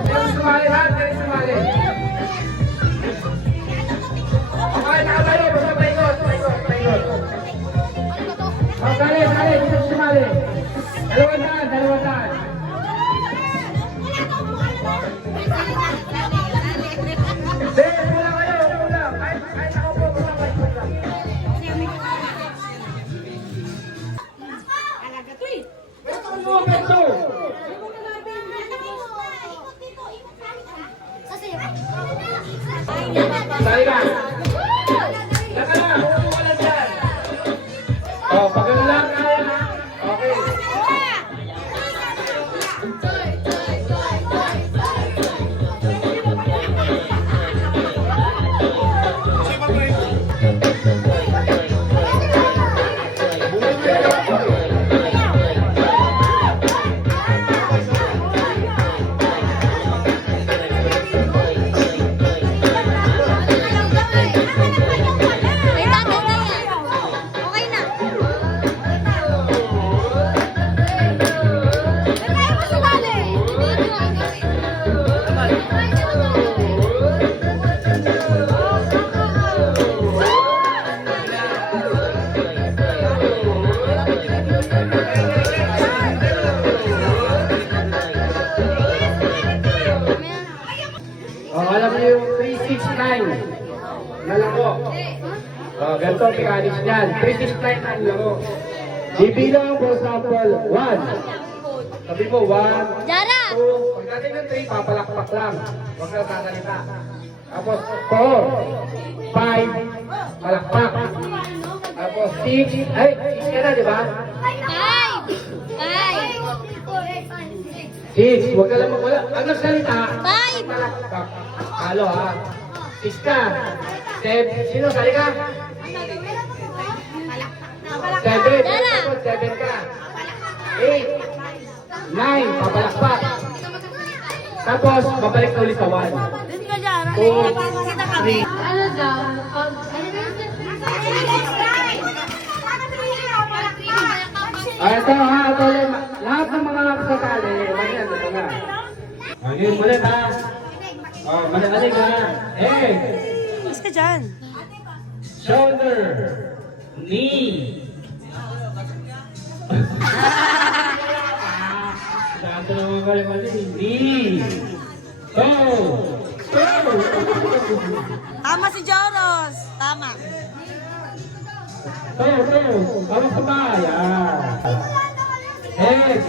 Kayo sumali lahat, kayo sumali. Okay, nakabali. Basta paikot. Sali. Gusto sumali. Dalawang daan. Mula kayo. Kahit ako po, basta paikot lang. Sali ka. Saka na, wala dyan. Pagano lang kaya. Okay. Alam niyo yung 369 na laro. Ganito ang mechanics niyan. 369 ang laro. Bibilang, for example, 1. Sabi mo, 1, 2. Pagdating ng 3, papalakpak lang. Huwag na sasalita. Tapos, 4, 5, palakpak. Tapos, 6. Ay, 6 ka na, di ba? 6. Huwag ka lang magwala. Ang nagsalita, palakpak. Halo ha. 6 ka. 7. Sino? Sali ka? 7. Tapos 7 ka. 8. 9. Papalakpak. Tapos, babalik na ulit sa 1. 2. 3. Ano daw? Ito ha. Ito lahat ng mga kasasali. Ganyan. Ito nga. Ngayon ulit ha. Mali ka na. Head. Mas ka dyan. Shoulder. Knee. Santo naman mali. Knee. Toe. Tama si Joros. Tama. Toe. Tama sa bayan. Head.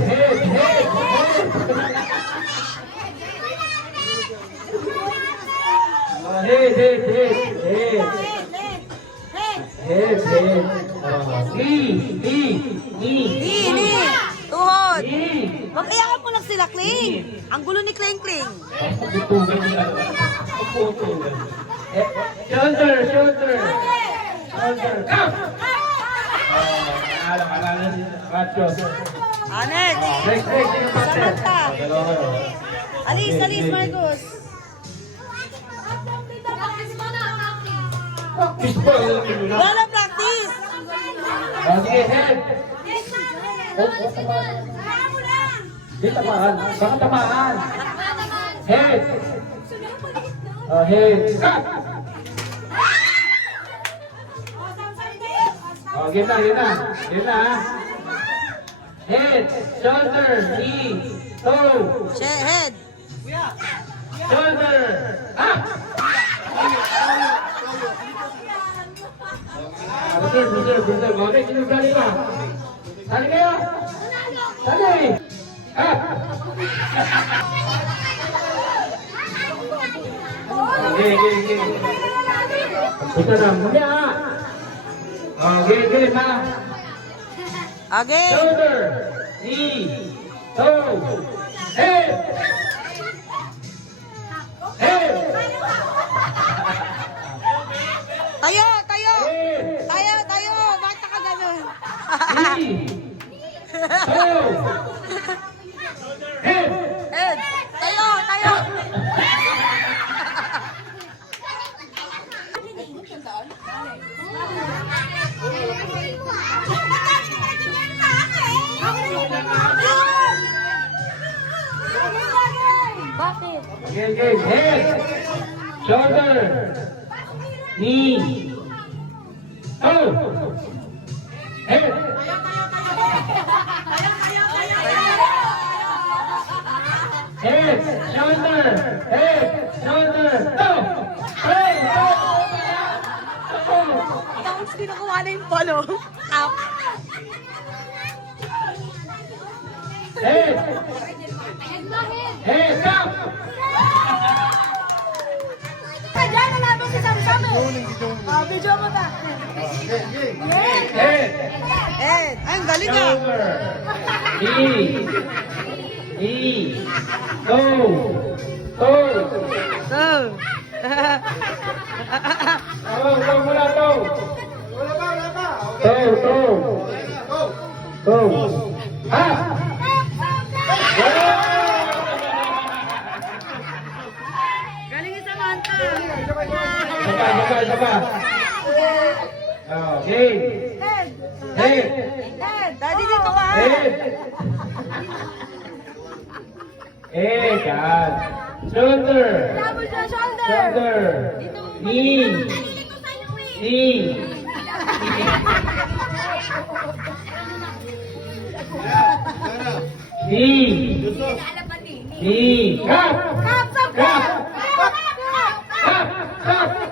Ni. Tuhod. Wag iyakan mo lang sila, Kling. Ang gulo ni Kling. Shoulder. Come! Anet. Samantha. Alis, Marcos. Wala practice. Okay, head. Di tamaan. Baka tamaan. Head. Head. Game na. Head, shoulder, knee, toe. Head. Shoulder. Up. Betul. Bakit sinusali ka? Sali kayo. Sali. Up. Okay. Kita na. Muna. Okay, ha. Again. Shoulder, knee, toe, head. Tayo. Bakit ka ganun? Knee, toe, head. Head. Tayo. Okay, okay. Head, shoulder, knee, toe, head. Head, shoulder, toe. Hey, Tapos kinukuha na yung polo. Up. head, head, stop. Diyan na namin si Sam-Sam eh. Video mo ta. Head, Ay, ang galing ah. shoulder, knee, toe, toe. So. Toe muna, toe. Toe, toe. Toe. Ah! Galing ni Samantha. Isa pa. Okay. Head. Daddy, dito ka. Head. Head. Yan. Shoulder. Double sa shoulder. Shoulder. Knee. Knee. Knee. Knee. Cup. Kap, Sam, Cup. kap. Cup. Cup.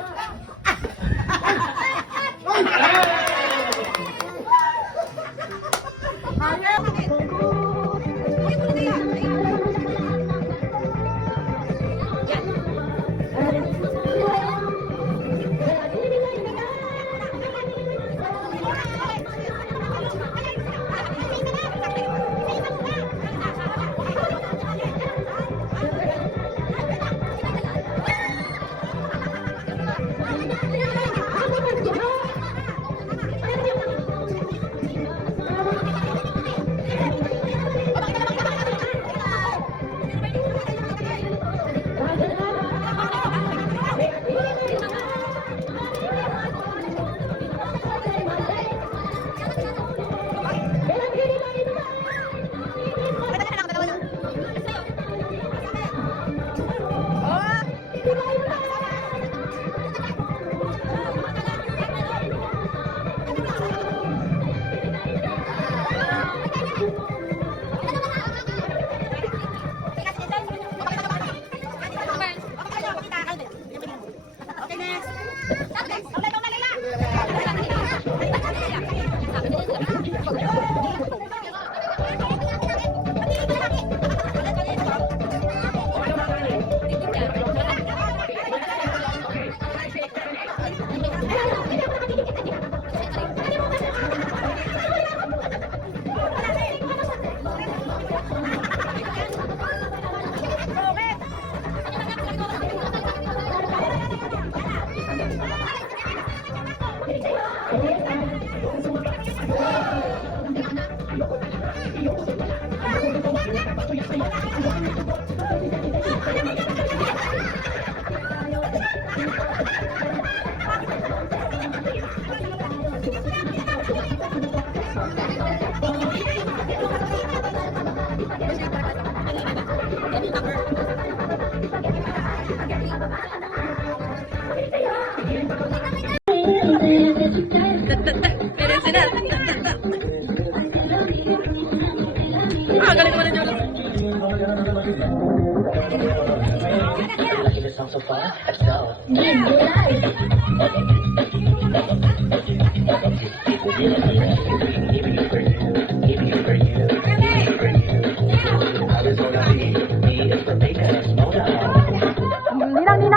Pero sila. Ah, galing mo na Jonas.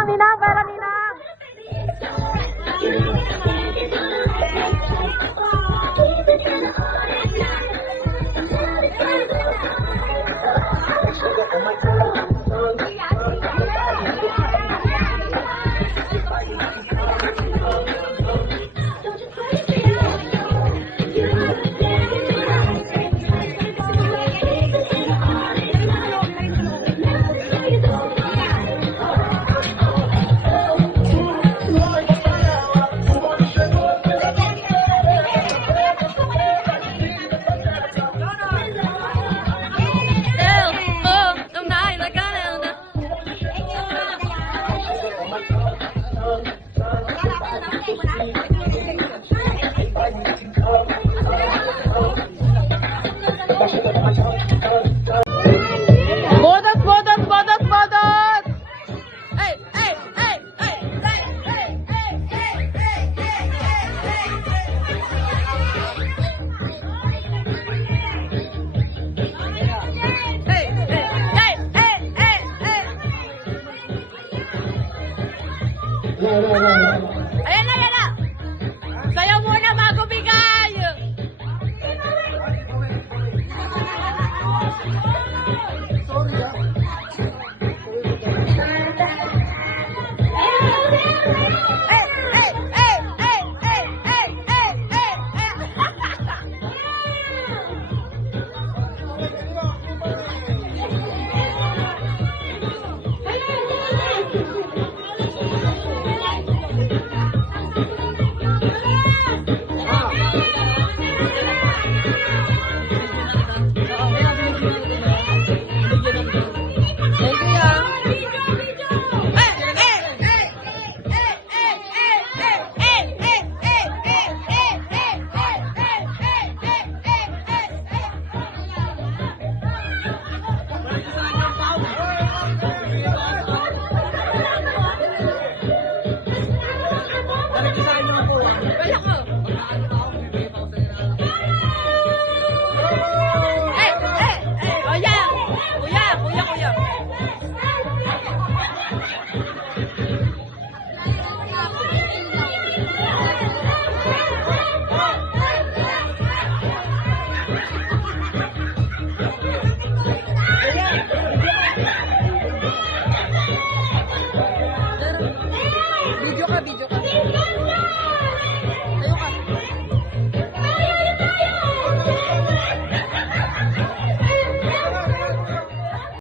Ninang, pera ninang. Bodot, bodot, bodot, bodot! Ay, ay, ay, ay, ay, ay, ay, ay, No.